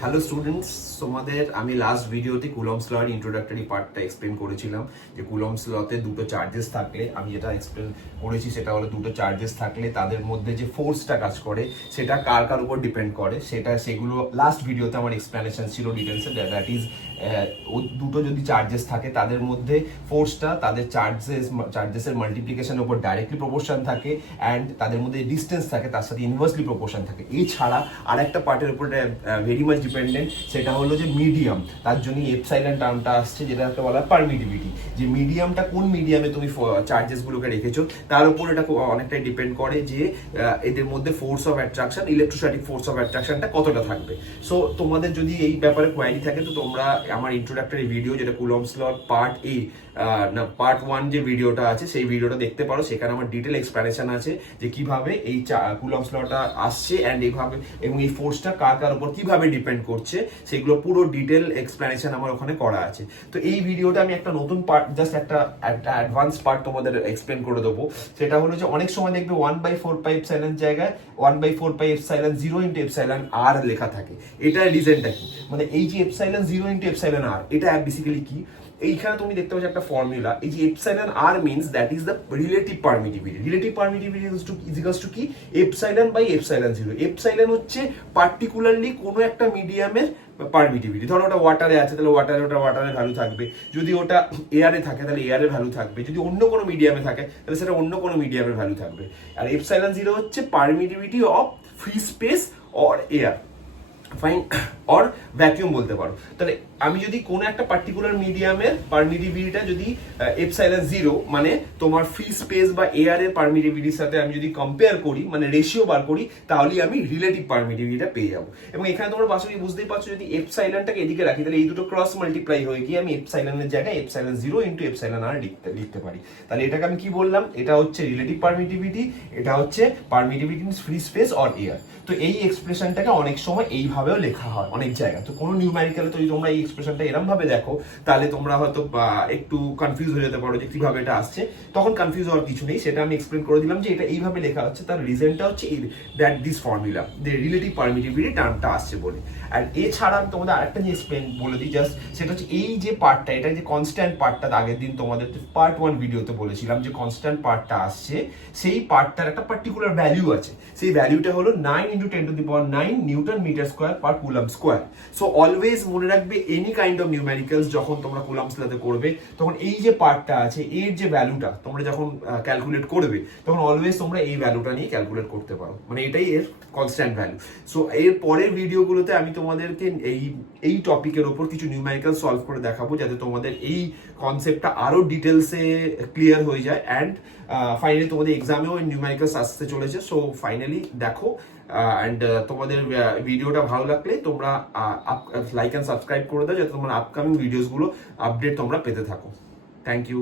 Hello students, তোমাদের আমি last ভিডিওতে কুলম্বস লর ইন্ট্রোডাক্টরি পার্টটা এক্সপ্লেন করেছিলাম যে কুলম্বস লতে দুটো চার্জেস থাকলে, আমি যেটা এক্সপ্লেন করেছি সেটা হলো দুটো চার্জেস থাকলে তাদের মধ্যে যে ফোর্সটা কাজ করে সেটা কার কার উপর ডিপেন্ড করে, সেগুলো লাস্ট ভিডিওতে আমার এক্সপ্লেনেশন ছিল ডিটেলসে। দ্যাট ইজ দুটো যদি চার্জেস থাকে তাদের মধ্যে ফোর্সটা তাদের চার্জেসের মাল্টিপ্লিকেশনের উপর ডাইরেক্টলি প্রপোর্শন থাকে, অ্যান্ড তাদের মধ্যে ডিস্টেন্স থাকে তার সাথে ইনভার্সলি প্রপোর্শন থাকে। এছাড়া আর একটা পার্টের উপর ভেরি মাচ ডিপেন্ডেন্ট, সেটা হলো যে মিডিয়াম। তার জন্য এপসাইলন টার্মটা আসছে, যেটাকে বলা হয় পারমিটিভিটি। যে মিডিয়ামটা কোন মিডিয়ামে তুমি চার্জেসগুলোকে রেখেছো তার উপর এটা অনেকটাই ডিপেন্ড করে যে এদের মধ্যে force of attraction, electrostatic force of অ্যাট্রাকশনটা কতটা থাকবে। সো তোমাদের যদি এই ব্যাপারে কোয়ারি থাকে তো তোমরা আমার ইন্ট্রোডাক্টরি ভিডিও, যেটা কুলম্বস ল পার্ট পার্ট 1 যে ভিডিওটা আছে সেই ভিডিওটা দেখতে পারো। সেখানে আমার ডিটেল এক্সপ্লেনেশন আছে যে কিভাবে এই কুলম্বস লটা আসছে অ্যান্ড এইভাবে এবং এই ফোর্সটা কার কার উপর কিভাবে ডিপেন্ড করছে সেগুলো পুরো ডিটেল এক্সপ্লেনেশন আমার ওখানে করা আছে। তো এই ভিডিওটা আমি একটা নতুন পার্ট, জাস্ট একটা অ্যাডভান্স পার্ট তোমাদের এক্সপ্লেন করে দেবো। সেটা হলো যে অনেক সময় দেখবে 1/4 পাই এপসাইলন জায়গায় 1/4 পাই এপসাইলন 0 ইন্টু এপসাইলন আর লেখা থাকে। এটার রিজনটা কি? মানে এই যে এপসাইলন 0 ইন্টু এপসাইলন আর, এটা বেসিক্যালি কি? এইখানে তুমি দেখতে পাচ্ছ একটা ফর্মুলা, এই যে epsilon R means that is the relative permittivity. Relative permittivity is to কি? Epsilon by epsilon 0। এপসাইলন হচ্ছে পার্টিকুলারলি কোনো একটা মিডিয়ামের পারমিটিভিটি। ধরো ওটা ওয়াটারে আছে তাহলে ওয়াটারের ভ্যালু থাকবে, যদি ওটা এয়ারে থাকে তাহলে এয়ারের ভ্যালু থাকবে, যদি অন্য কোনো মিডিয়ামে থাকে তাহলে সেটা অন্য কোনো মিডিয়ামের ভ্যালু থাকবে। আর এপসাইলন 0 হচ্ছে permittivity of free space or air, fine, or vacuum বলতে পারো। তাহলে আমি যদি কোনো একটা পার্টিকুলার মিডিয়ামের পারমিটিভিটিটা যদি এপসাইলন 0 মানে তোমার ফ্রি স্পেস বা এয়ারের পারমিটিভিটির সাথে আমি যদি কম্পেয়ার করি, মানে রেশিও বার করি, তাহলেই আমি রিলেটিভ পারমিটিভিটিটা পেয়ে যাবো। এবং এখানে তোমরা বাস্তবে বুঝতেই পারছো, যদি এপসাইলনটাকে এদিকে রাখি তাহলে এই দুটো ক্রস মাল্টিপ্লাই হয়ে গিয়ে আমি এপসাইলনের জায়গায় এপসাইলন 0 ইন্টু এপসাইলন আর লিখতে পারি। তাহলে এটাকে আমি কি বললাম? এটা হচ্ছে রিলেটিভ পারমিটিভিটি, এটা হচ্ছে permittivity in free space or air. তো এই এক্সপ্রেশনটাকে অনেক সময় এইভাবেও লেখা হয় অনেক জায়গায়। তো কোনো নিউমেরিক্যালে তো যদি তোমরা এই এক্সপ্রেশনটা এরকম ভাবে দেখো তাহলে তোমরা হয়তো একটু কনফিউজ হয়ে যেতে পারো যে কিভাবে এটা আসছে। তখন কনফিউজ হওয়ার কিছু নেই, সেটা আমি এক্সপ্লেন করে দিলাম যে এটা এইভাবে লেখা হচ্ছে। তার রিজনটা হচ্ছে দ্যাট দিস ফর্মুলা যে রিলেটিভ পারমিটিভিটি টার্মটা আসছে বলে। আর এছাড়া আমি তোমাদের আরেকটা যে এক্সপ্লেন বলে দিই জাস্ট, সেটা হচ্ছে এই যে পার্টটা, এটা যে কনস্ট্যান্ট পার্টটা আগের দিন তোমাদের পার্ট 1 ভিডিওতে বলেছিলাম যে কনস্ট্যান্ট পার্টটা আসছে, সেই পার্টটার একটা পার্টিকুলার ভ্যালু আছে। সেই ভ্যালুটা হলো 9 × 10⁹ newton metre square per coulomb square. So always মনে রাখবে, এনি কাইন্ড অফ নিউমেরিক্যালস যখন তোমরা কুলম্বস লতে করবে তখন এই যে পার্টটা আছে এর যে ভ্যালুটা তোমরা যখন ক্যালকুলেট করবে তখন অলওয়েজ তোমরা এই ভ্যালুটা নিয়ে ক্যালকুলেট করতে পারো, মানে এটাই এর কনস্ট্যান্ট ভ্যালু। সো এর পরের ভিডিওগুলোতে আমি তোমাদেরকে এই টপিকের ওপর কিছু নিউমেরিক্যাল সলভ করে দেখাবো, যাতে তোমাদের এই কনসেপ্টটা আরো ডিটেলসে ক্লিয়ার হয়ে যায়। অ্যান্ড ফাইনালি তোমাদের এক্সামেও নিউমেরিক্যালস আসতে চলেছে। সো ফাইনালি দেখো, অ্যান্ড তোমাদের ভিডিওটা ভালো লাগলে তোমরা লাইক অ্যান্ড সাবস্ক্রাইব করে দাও, যাতে তোমরা আপকামিং ভিডিওসগুলো আপডেট তোমরা পেতে থাকো। Thank you.